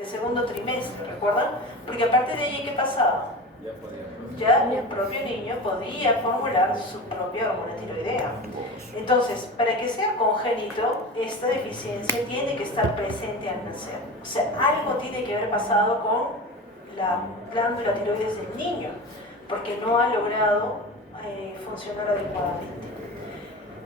el segundo trimestre, ¿recuerdan? Porque a partir de ahí, ¿qué pasaba? Ya el propio niño podía formular su propia hormona tiroidea. Entonces, para que sea congénito, esta deficiencia tiene que estar presente al nacer. O sea, algo tiene que haber pasado con la glándula tiroides del niño, porque no ha logrado funcionar adecuadamente.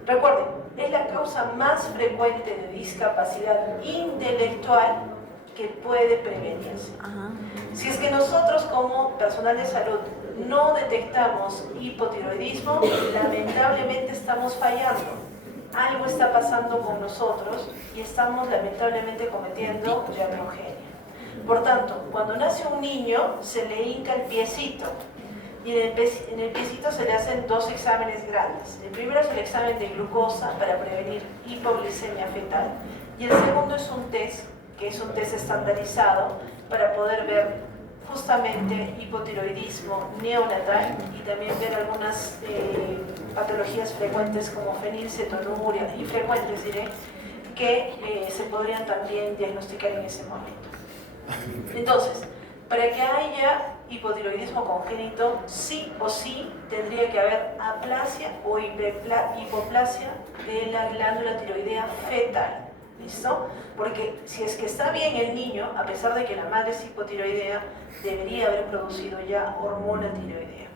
Recuerden, es la causa más frecuente de discapacidad intelectual que puede prevenirse. Si es que nosotros como personal de salud no detectamos hipotiroidismo, lamentablemente estamos fallando. Algo está pasando con nosotros y estamos lamentablemente cometiendo iatrogenia. Por tanto, cuando nace un niño se le hinca el piecito y en el piecito se le hacen dos exámenes grandes. El primero es el examen de glucosa para prevenir hipoglicemia fetal y el segundo es un test, que es un test estandarizado para poder ver justamente hipotiroidismo neonatal y también ver algunas patologías frecuentes como fenilcetonuria, infrecuentes diré, que se podrían también diagnosticar en ese momento. Entonces, para que haya hipotiroidismo congénito, sí o sí tendría que haber aplasia o hipoplasia de la glándula tiroidea fetal. ¿Listo? Porque si es que está bien el niño, a pesar de que la madre es hipotiroidea, debería haber producido ya hormona tiroidea.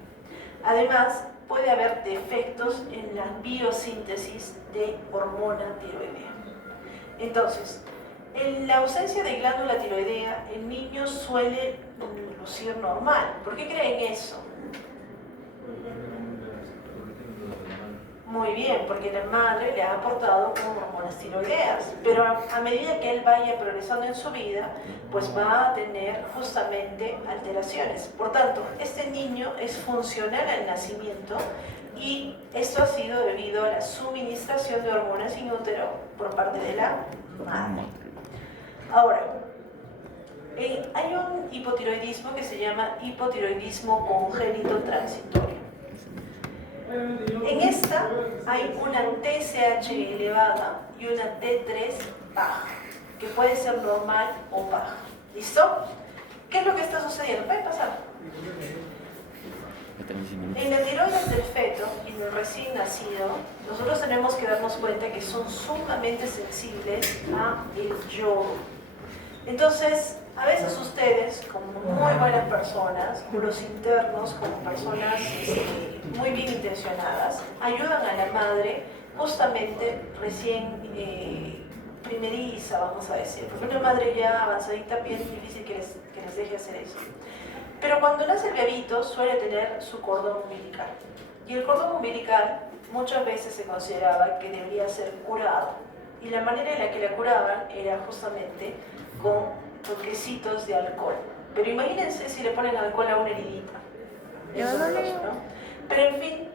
Además, puede haber defectos en la biosíntesis de hormona tiroidea. Entonces, en la ausencia de glándula tiroidea, el niño suele lucir normal. ¿Por qué creen eso? Muy bien, porque la madre le ha aportado con hormonas tiroideas, pero a medida que él vaya progresando en su vida, pues va a tener justamente alteraciones. Por tanto, este niño es funcional al nacimiento y esto ha sido debido a la suministración de hormonas in útero por parte de la madre. Ahora, hay un hipotiroidismo que se llama hipotiroidismo congénito transitorio. En esta hay una TSH elevada y una T3 baja, que puede ser normal o baja. ¿Listo? ¿Qué es lo que está sucediendo? Puede pasar. En la tiroides del feto y en el recién nacido, nosotros tenemos que darnos cuenta que son sumamente sensibles a el yodo. Entonces, a veces ustedes, como muy buenas personas, los internos, como personas muy bien intencionadas, ayudan a la madre justamente recién primeriza, vamos a decir. Porque una madre ya avanzadita, bien difícil que les deje hacer eso. Pero cuando nace el bebito suele tener su cordón umbilical. Y el cordón umbilical muchas veces se consideraba que debería ser curado. Y la manera en la que la curaban era justamente con toquecitos de alcohol. Pero imagínense si le ponen alcohol a una heridita. Es doloroso, ¿no? Pero en fin,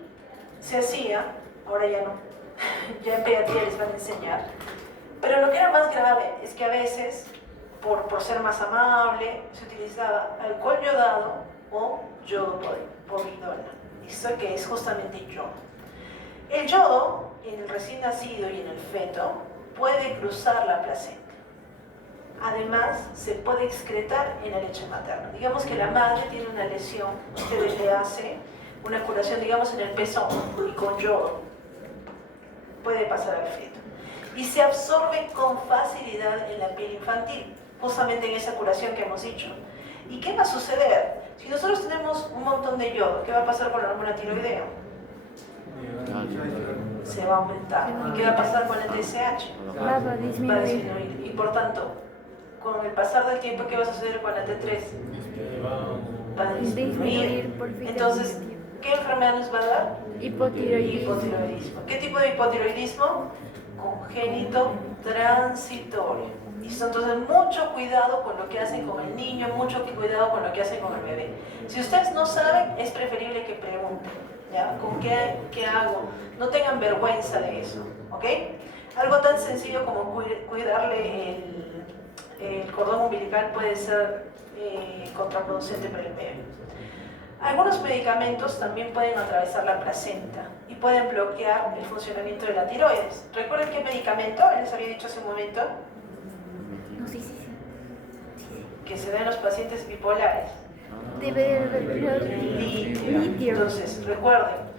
se hacía, ahora ya no, ya en pediatría les van a enseñar. Pero lo que era más grave es que a veces, por ser más amable, se utilizaba alcohol yodado o yodo povidona. Esto que es justamente yodo. El yodo, en el recién nacido y en el feto, puede cruzar la placenta. Además, se puede excretar en la leche materna. Digamos que la madre tiene una lesión, ustedes le hacen una curación, digamos, en el pezón y con yodo. Puede pasar al feto. Y se absorbe con facilidad en la piel infantil, justamente en esa curación que hemos dicho. ¿Y qué va a suceder? Si nosotros tenemos un montón de yodo, ¿qué va a pasar con la hormona tiroidea? Se va a aumentar. ¿Y qué va a pasar con el TSH? Va a disminuir. Y por tanto, con el pasar del tiempo, ¿qué va a suceder con la T3? Va a disminuir. Entonces, ¿qué enfermedad nos va a dar? Hipotiroidismo. ¿Qué tipo de hipotiroidismo? Congénito transitorio. ¿Listo? Entonces, mucho cuidado con lo que hacen con el niño, mucho cuidado con lo que hacen con el bebé. Si ustedes no saben, es preferible que pregunten. ¿Ya? ¿Con qué hago? No tengan vergüenza de eso. ¿Ok? Algo tan sencillo como cuidarle el cordón umbilical puede ser contraproducente para el bebé. Algunos medicamentos también pueden atravesar la placenta y pueden bloquear el funcionamiento de la tiroides. ¿Recuerdan qué medicamento? Les había dicho hace un momento. No, sí. que se da en los pacientes bipolares? Debe haber Litio. Entonces, recuerden,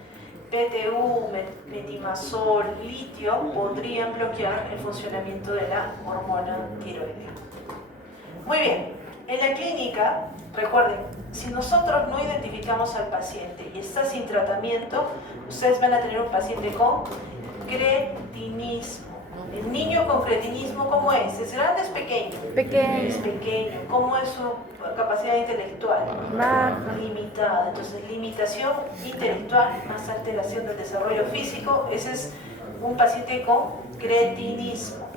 PTU, metimazol, litio podrían bloquear el funcionamiento de la hormona tiroidea. Muy bien, en la clínica, recuerden, si nosotros no identificamos al paciente y está sin tratamiento, ustedes van a tener un paciente con cretinismo. El niño con cretinismo, ¿cómo es? ¿Es grande o es pequeño? Pequeño. Es pequeño. ¿Cómo es su capacidad intelectual? Baja. Limitada. Entonces, limitación intelectual más alteración del desarrollo físico. Ese es un paciente con cretinismo.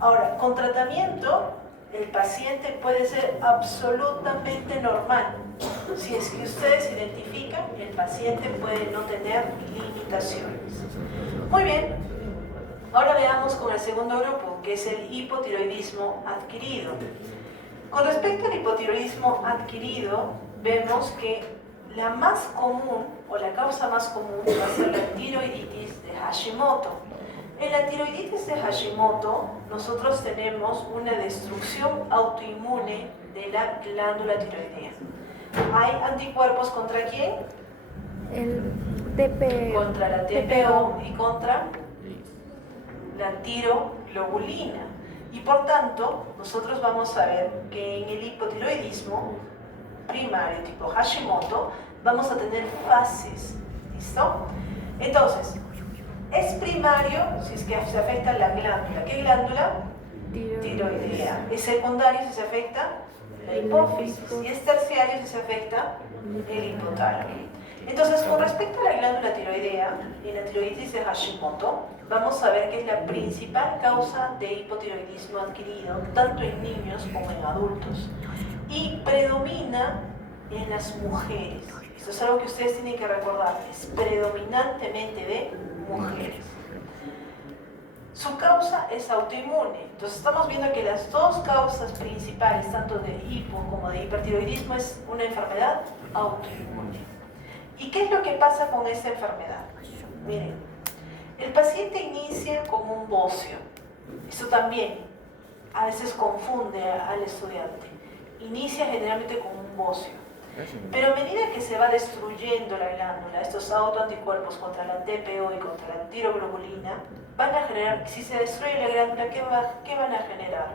Ahora, con tratamiento, el paciente puede ser absolutamente normal. Si es que ustedes identifican, el paciente puede no tener limitaciones. Muy bien. Ahora veamos con el segundo grupo, que es el hipotiroidismo adquirido. Con respecto al hipotiroidismo adquirido, vemos que la más común, o la causa más común, va a ser la tiroiditis de Hashimoto. En la tiroiditis de Hashimoto, nosotros tenemos una destrucción autoinmune de la glándula tiroidea. ¿Hay anticuerpos contra quién? El TPO. Contra la TPO y contra la tiroglobulina. Y por tanto, nosotros vamos a ver que en el hipotiroidismo primario tipo Hashimoto vamos a tener fases. ¿Listo? Entonces, es primario si es que se afecta la glándula. ¿Qué glándula? Tiroidea. Es secundario si se afecta la hipófisis. Y es terciario si se afecta el hipotálamo. Entonces, con respecto a la glándula tiroidea, en la tiroiditis de Hashimoto, vamos a ver que es la principal causa de hipotiroidismo adquirido, tanto en niños como en adultos. Y predomina en las mujeres. Esto es algo que ustedes tienen que recordar, es predominantemente de mujeres. Su causa es autoinmune. Entonces estamos viendo que las dos causas principales, tanto de hipo como de hipertiroidismo, es una enfermedad autoinmune. ¿Y qué es lo que pasa con esta enfermedad? Miren, el paciente inicia con un bocio. Esto también a veces confunde al estudiante. Inicia generalmente con un bocio. Pero a medida que se va destruyendo la glándula, estos autoanticuerpos contra la TPO y contra la tiroglobulina, van a generar, si se destruye la glándula, ¿qué van a generar?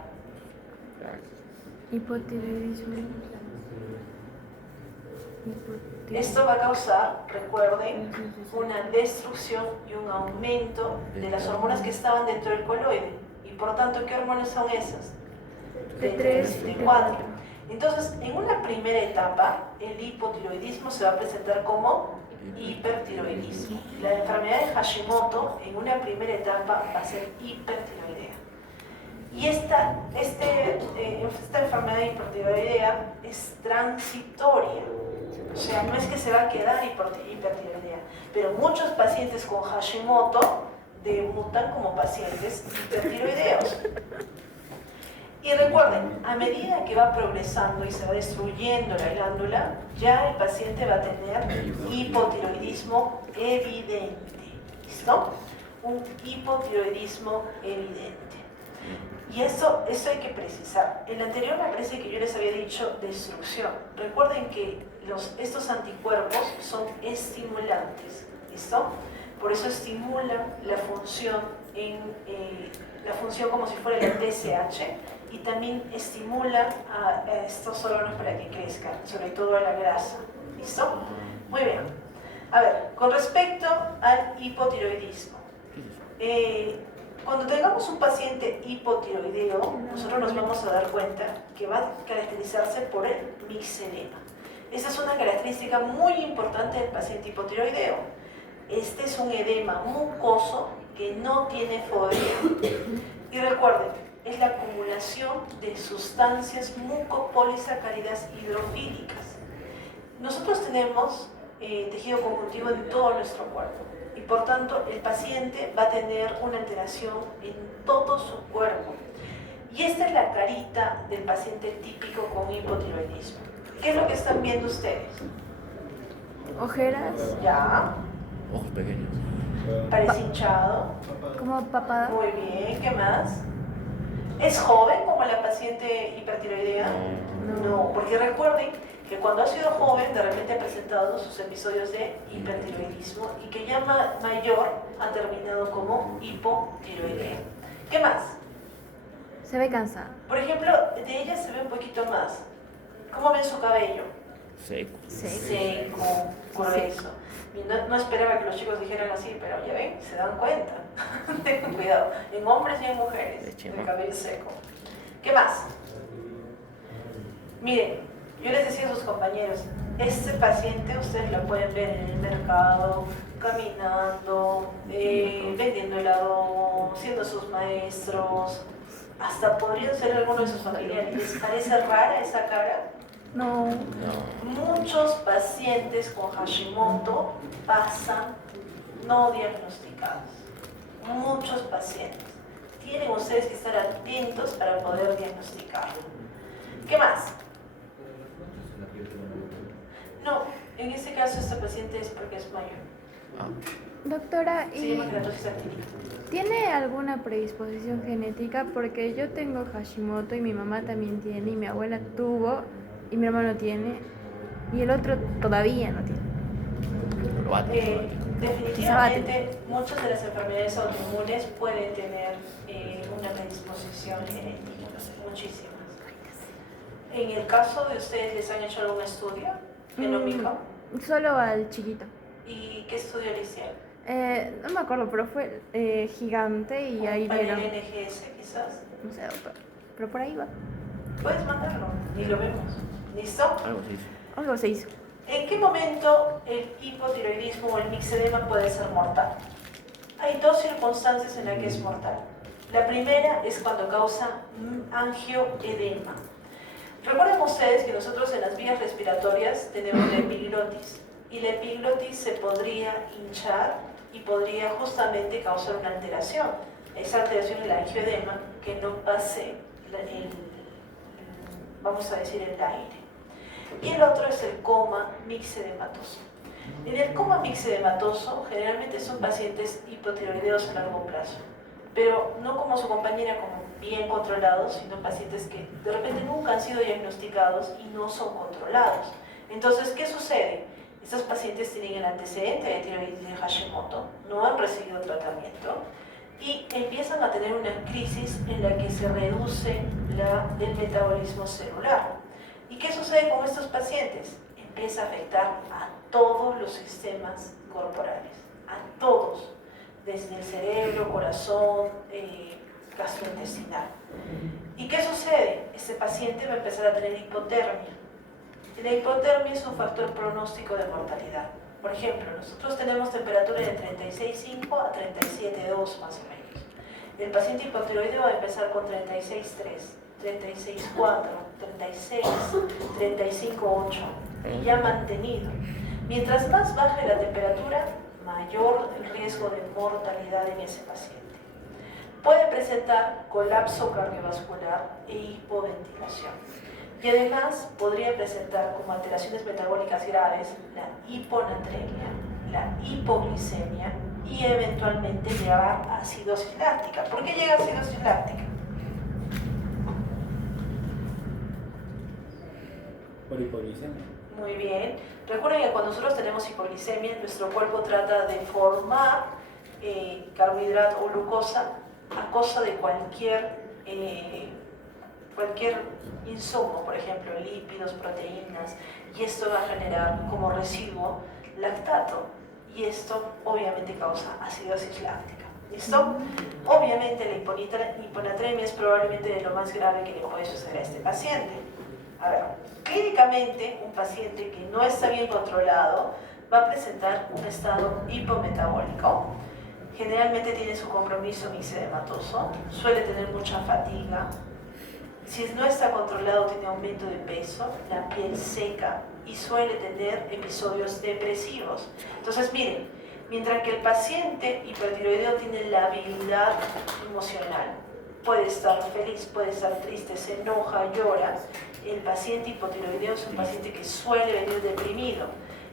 Hipotiroidismo. Esto va a causar, recuerden, una destrucción y un aumento de las hormonas que estaban dentro del coloide. Y por tanto, ¿qué hormonas son esas? T3 y T4. Entonces, en una primera etapa, el hipotiroidismo se va a presentar como hipertiroidismo. La enfermedad de Hashimoto, en una primera etapa, va a ser hipertiroidea. Y esta enfermedad hipertiroidea es transitoria. O sea, no es que se va a quedar hipertiroidea, pero muchos pacientes con Hashimoto debutan como pacientes hipertiroideos. Y recuerden, a medida que va progresando y se va destruyendo la glándula, ya el paciente va a tener hipotiroidismo evidente. ¿Listo? Un hipotiroidismo evidente. Y eso hay que precisar. En la anterior me parece que yo les había dicho destrucción. Recuerden que estos anticuerpos son estimulantes. ¿Listo? Por eso estimulan la función como si fuera el TSH, y también estimulan a estos órganos para que crezcan, sobre todo a la grasa. ¿Listo? Muy bien. A ver, con respecto al hipotiroidismo. Cuando tengamos un paciente hipotiroideo, nosotros nos vamos a dar cuenta que va a caracterizarse por el mixedema. Esa es una característica muy importante del paciente hipotiroideo. Este es un edema mucoso que no tiene fobia. Y recuerden, es la acumulación de sustancias mucopolisacáridas hidrofílicas. Nosotros tenemos tejido conjuntivo en todo nuestro cuerpo. Y por tanto, el paciente va a tener una alteración en todo su cuerpo. Y esta es la carita del paciente típico con hipotiroidismo. ¿Qué es lo que están viendo ustedes? Ojeras. Ya. Ojos pequeños. Parece hinchado. Como papada. Muy bien. ¿Qué más? ¿Es joven como la paciente hipertiroidea? No, porque recuerden que cuando ha sido joven de repente ha presentado sus episodios de hipertiroidismo y que ya mayor ha terminado como hipotiroidea. ¿Qué más? Se ve cansada. Por ejemplo, de ella se ve un poquito más. ¿Cómo ven su cabello? Seco. Seco, grueso. Y no esperaba que los chicos dijeran así, pero ya ven, se dan cuenta. Tengan cuidado, en hombres y en mujeres, el cabello seco. ¿Qué más? Miren, yo les decía a sus compañeros, este paciente ustedes lo pueden ver en el mercado, caminando, vendiendo helado, siendo sus maestros, hasta podrían ser algunos de sus familiares. ¿Les parece rara esa cara? No. Muchos pacientes con Hashimoto pasan no diagnosticados. Muchos pacientes. Tienen ustedes que estar atentos para poder diagnosticarlo. ¿Qué más? No, en este caso esta paciente es porque es mayor. Doctora, Se ¿y llama keratosis actínica. tiene alguna predisposición genética? Porque yo tengo Hashimoto y mi mamá también tiene, y mi abuela tuvo, y mi hermano tiene, y el otro todavía no tiene. Definitivamente muchas de las enfermedades autoinmunes pueden tener una predisposición genética, muchísimas. En el caso de ustedes, ¿les han hecho algún estudio genómico? Solo al chiquito. ¿Y qué estudio le hicieron? No me acuerdo, pero fue gigante y ahí ¿Panel vieron. NGS quizás? No sé, doctor. Pero por ahí va. Puedes mandarlo y lo vemos. ¿Listo? Algo se hizo. Algo se hizo. ¿En qué momento el hipotiroidismo o el mixedema puede ser mortal? Hay dos circunstancias en las que es mortal. La primera es cuando causa angioedema. Recuerden ustedes que nosotros en las vías respiratorias tenemos la epiglotis y la epiglotis se podría hinchar y podría justamente causar una alteración. Esa alteración es el angioedema, que no pase vamos a decir el aire. Y el otro es el coma mixedematoso. En el coma mixedematoso generalmente son pacientes hipotiroideos a largo plazo, pero no como su compañera, como bien controlados, sino pacientes que de repente nunca han sido diagnosticados y no son controlados. Entonces, ¿qué sucede? Estos pacientes tienen el antecedente de tiroides de Hashimoto, no han recibido tratamiento y empiezan a tener una crisis en la que se reduce el metabolismo celular. ¿Y qué sucede con estos pacientes? Empieza a afectar a todos los sistemas corporales, a todos, desde el cerebro, corazón, gastrointestinal. ¿Y qué sucede? Este paciente va a empezar a tener hipotermia. La hipotermia es un factor pronóstico de mortalidad. Por ejemplo, nosotros tenemos temperatura de 36,5 a 37,2 más o menos. El paciente hipotiroideo va a empezar con 36,3, 36,4, 36, 35,8 y ya mantenido. Mientras más baje la temperatura, mayor el riesgo de mortalidad en ese paciente. Puede presentar colapso cardiovascular e hipoventilación. Y además podría presentar como alteraciones metabólicas graves la hiponatremia, la hipoglicemia y eventualmente llegar a acidosis láctica. ¿Por qué llega a acidosis láctica? Por hipoglicemia. Muy bien. Recuerden que cuando nosotros tenemos hipoglicemia, nuestro cuerpo trata de formar carbohidrato o glucosa a costa de cualquier insumo, por ejemplo, lípidos, proteínas, y esto va a generar como residuo lactato, y esto obviamente causa acidosis láctica. ¿Listo? Obviamente la hiponatremia es probablemente de lo más grave que le puede suceder a este paciente. A ver, clínicamente un paciente que no está bien controlado va a presentar un estado hipometabólico. Generalmente tiene su compromiso mixedematoso, suele tener mucha fatiga. Si no está controlado, tiene aumento de peso, la piel seca y suele tener episodios depresivos. Entonces, miren, mientras que el paciente hipertiroideo tiene la habilidad emocional, puede estar feliz, puede estar triste, se enoja, llora, el paciente hipotiroideo es un paciente que suele venir deprimido.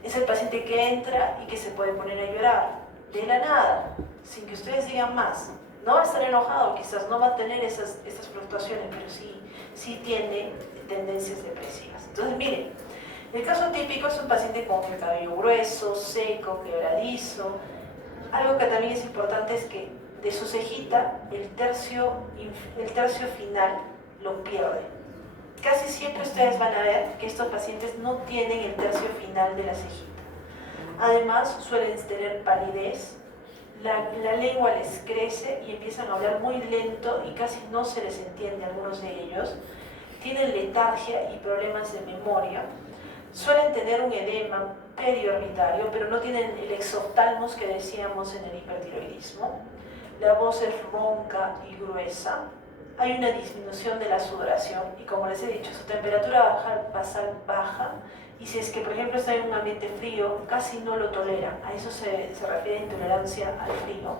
Es el paciente que entra y que se puede poner a llorar de la nada, sin que ustedes digan más. No va a estar enojado, quizás no va a tener estas fluctuaciones, pero sí tiene tendencias depresivas. Entonces, miren, el caso típico es un paciente con el cabello grueso, seco, quebradizo. Algo que también es importante es que de su cejita el tercio final lo pierde. Casi siempre ustedes van a ver que estos pacientes no tienen el tercio final de la cejita. Además, suelen tener palidez, la lengua les crece y empiezan a hablar muy lento y casi no se les entiende a algunos de ellos. Tienen letargia y problemas de memoria. Suelen tener un edema periorbitario, pero no tienen el exoftalmos que decíamos en el hipertiroidismo. La voz es ronca y gruesa. Hay una disminución de la sudoración y, como les he dicho, su temperatura basal baja, y si es que, por ejemplo, está en un ambiente frío, casi no lo tolera. A eso se refiere a intolerancia al frío.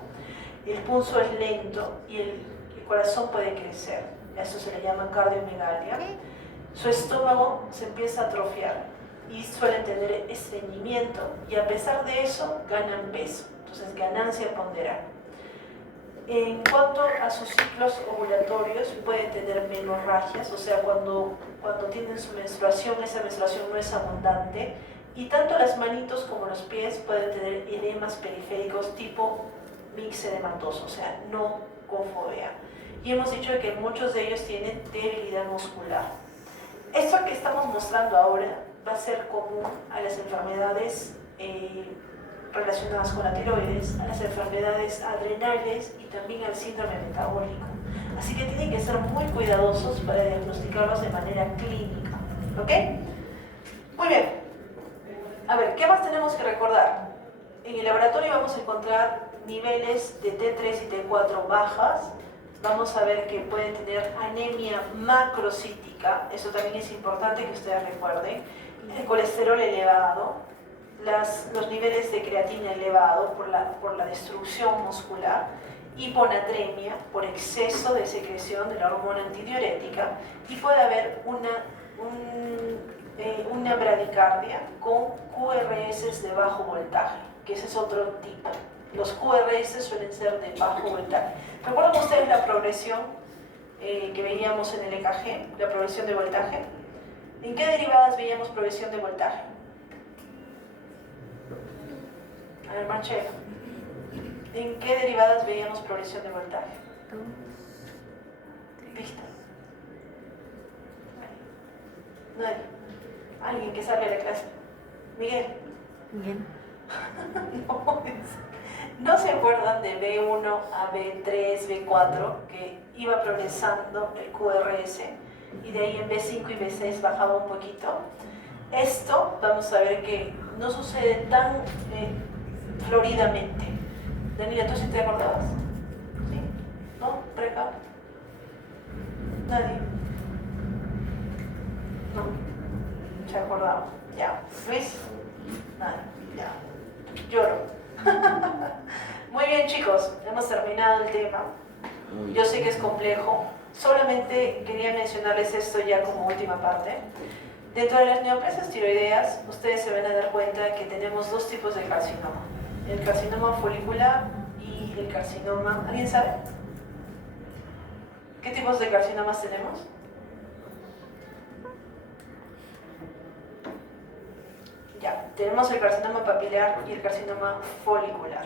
El pulso es lento y el corazón puede crecer. A eso se le llama cardiomegalia. Su estómago se empieza a atrofiar y suelen tener estreñimiento, y a pesar de eso ganan peso. Entonces, ganancia ponderal. En cuanto a sus ciclos ovulatorios, pueden tener menorragias, o sea, cuando tienen su menstruación, esa menstruación no es abundante, y tanto las manitos como los pies pueden tener edemas periféricos tipo mixedematoso, o sea, no con fovea. Y hemos dicho que muchos de ellos tienen debilidad muscular. Esto que estamos mostrando ahora va a ser común a las enfermedades relacionadas con la tiroides, a las enfermedades adrenales y también al síndrome metabólico. Así que tienen que ser muy cuidadosos para diagnosticarlos de manera clínica. ¿Ok? Muy bien. A ver, ¿qué más tenemos que recordar? En el laboratorio vamos a encontrar niveles de T3 y T4 bajas. Vamos a ver que pueden tener anemia macrocítica. Eso también es importante que ustedes recuerden. El colesterol elevado. Los niveles de creatina elevado por la destrucción muscular, hiponatremia por exceso de secreción de la hormona antidiurética, y puede haber una bradicardia con QRS de bajo voltaje, que ese es otro tipo. Los QRS suelen ser de bajo voltaje. ¿Recuerdan ustedes la progresión que veíamos en el EKG, la progresión de voltaje? ¿En qué derivadas veíamos progresión de voltaje? A ver, Marcelo, ¿en qué derivadas veíamos progresión de voltaje? ¿Viste? Nadie. Alguien que salga de la clase. Miguel. Bien. ¿No se acuerdan de B1 a B3, B4, que iba progresando el QRS y de ahí en B5 y B6 bajaba un poquito? Esto vamos a ver que no sucede tan floridamente. Daniela, ¿tú sí te acordabas? ¿Sí? ¿No? ¿Por acá? ¿Nadie? No. ¿Se acordaba? Ya. ¿Luis? Nadie. Ya. Lloro. Muy bien, chicos. Hemos terminado el tema. Yo sé que es complejo. Solamente quería mencionarles esto ya como última parte. Dentro de las neoplasias tiroideas, ustedes se van a dar cuenta que tenemos dos tipos de carcinoma. El carcinoma folicular y el carcinoma... ¿Alguien sabe? ¿Qué tipos de carcinomas tenemos? Ya, tenemos el carcinoma papilar y el carcinoma folicular.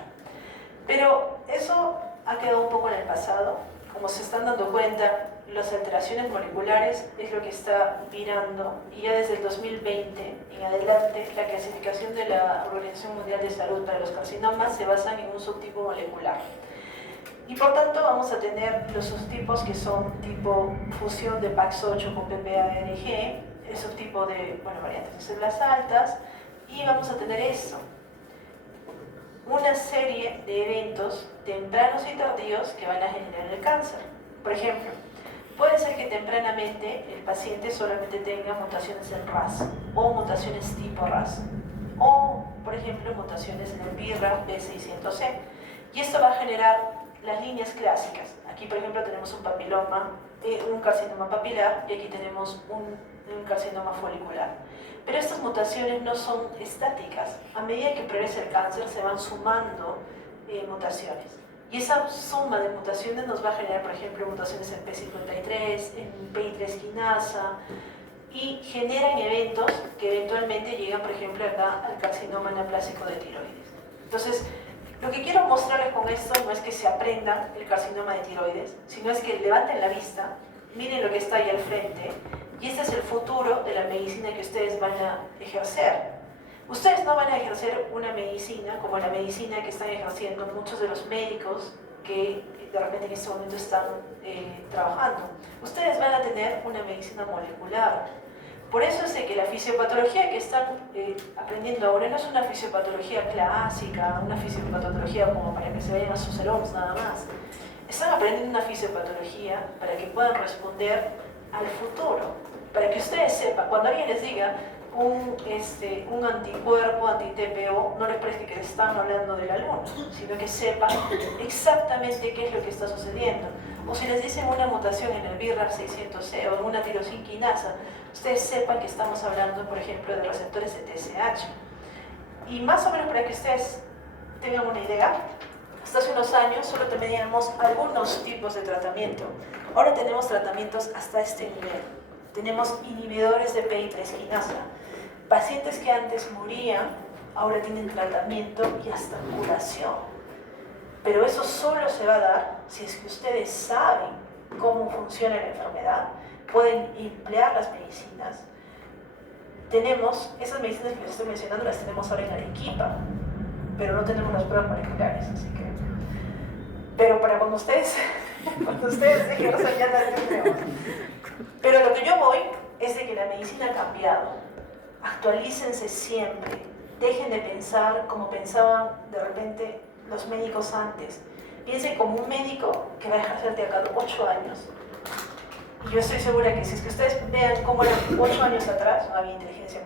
Pero eso ha quedado un poco en el pasado. Como se están dando cuenta, las alteraciones moleculares es lo que está virando, y ya desde el 2020 en adelante la clasificación de la Organización Mundial de Salud para los carcinomas se basa en un subtipo molecular. Y por tanto vamos a tener los subtipos que son tipo fusión de PAX8 con PPARG, el subtipo de variantes de células altas, y vamos a tener esto. Una serie de eventos tempranos y tardíos que van a generar el cáncer. Por ejemplo, puede ser que tempranamente el paciente solamente tenga mutaciones en RAS o mutaciones tipo RAS, o, por ejemplo, mutaciones en el BRAF B600C. Y esto va a generar las líneas clásicas. Aquí, por ejemplo, tenemos un papiloma, un carcinoma papilar, y aquí tenemos un carcinoma folicular. Pero estas mutaciones no son estáticas. A medida que progresa el cáncer se van sumando mutaciones. Y esa suma de mutaciones nos va a generar, por ejemplo, mutaciones en P53, en PI3 quinasa, y generan eventos que eventualmente llegan, por ejemplo, acá al carcinoma anaplásico de tiroides. Entonces, lo que quiero mostrarles con esto no es que se aprendan el carcinoma de tiroides, sino es que levanten la vista, miren lo que está ahí al frente, y este es el futuro de la medicina que ustedes van a ejercer. Ustedes no van a ejercer una medicina como la medicina que están ejerciendo muchos de los médicos que de repente en este momento están trabajando. Ustedes van a tener una medicina molecular. Por eso es de que la fisiopatología que están aprendiendo ahora no es una fisiopatología clásica, una fisiopatología como para que se vayan a sus cerebros nada más. Están aprendiendo una fisiopatología para que puedan responder al futuro, para que ustedes sepan, cuando alguien les diga un anticuerpo, anti-TPO, no les parezca que les están hablando de la luna, sino que sepan exactamente qué es lo que está sucediendo. O si les dicen una mutación en el BRAF600C o en una tirosina quinasa, ustedes sepan que estamos hablando, por ejemplo, de receptores de TSH. Y más o menos para que ustedes tengan una idea, hasta hace unos años solo teníamos algunos tipos de tratamiento. Ahora tenemos tratamientos hasta este nivel. Tenemos inhibidores de PI3 quinasa. Pacientes que antes morían, ahora tienen tratamiento y hasta curación. Pero eso solo se va a dar si es que ustedes saben cómo funciona la enfermedad, pueden emplear las medicinas. Tenemos, esas medicinas que les estoy mencionando las tenemos ahora en Arequipa, pero no tenemos las pruebas moleculares, así que... Pero para cuando ustedes ejerzan ya las tenemos. Pero lo que yo voy es de que la medicina ha cambiado. Actualícense siempre. Dejen de pensar como pensaban de repente los médicos antes. Piensen como un médico que va a ejercerte a cada 8 años. Y yo estoy segura que si es que ustedes vean cómo era 8 años atrás, no había inteligencia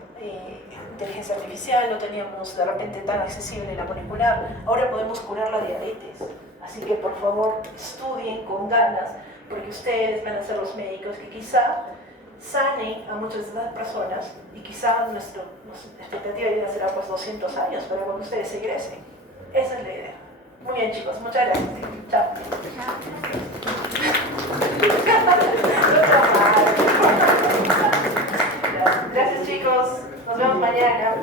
artificial, no teníamos de repente tan accesible la molecular, ahora podemos curar la diabetes. Así que por favor estudien con ganas, porque ustedes van a ser los médicos que quizá sanen a muchas de estas personas y quizá nuestra expectativa de vida será pues 200 años para cuando ustedes se egresen. Esa es la idea. Muy bien chicos, muchas gracias. Chao. Gracias chicos, nos vemos mañana.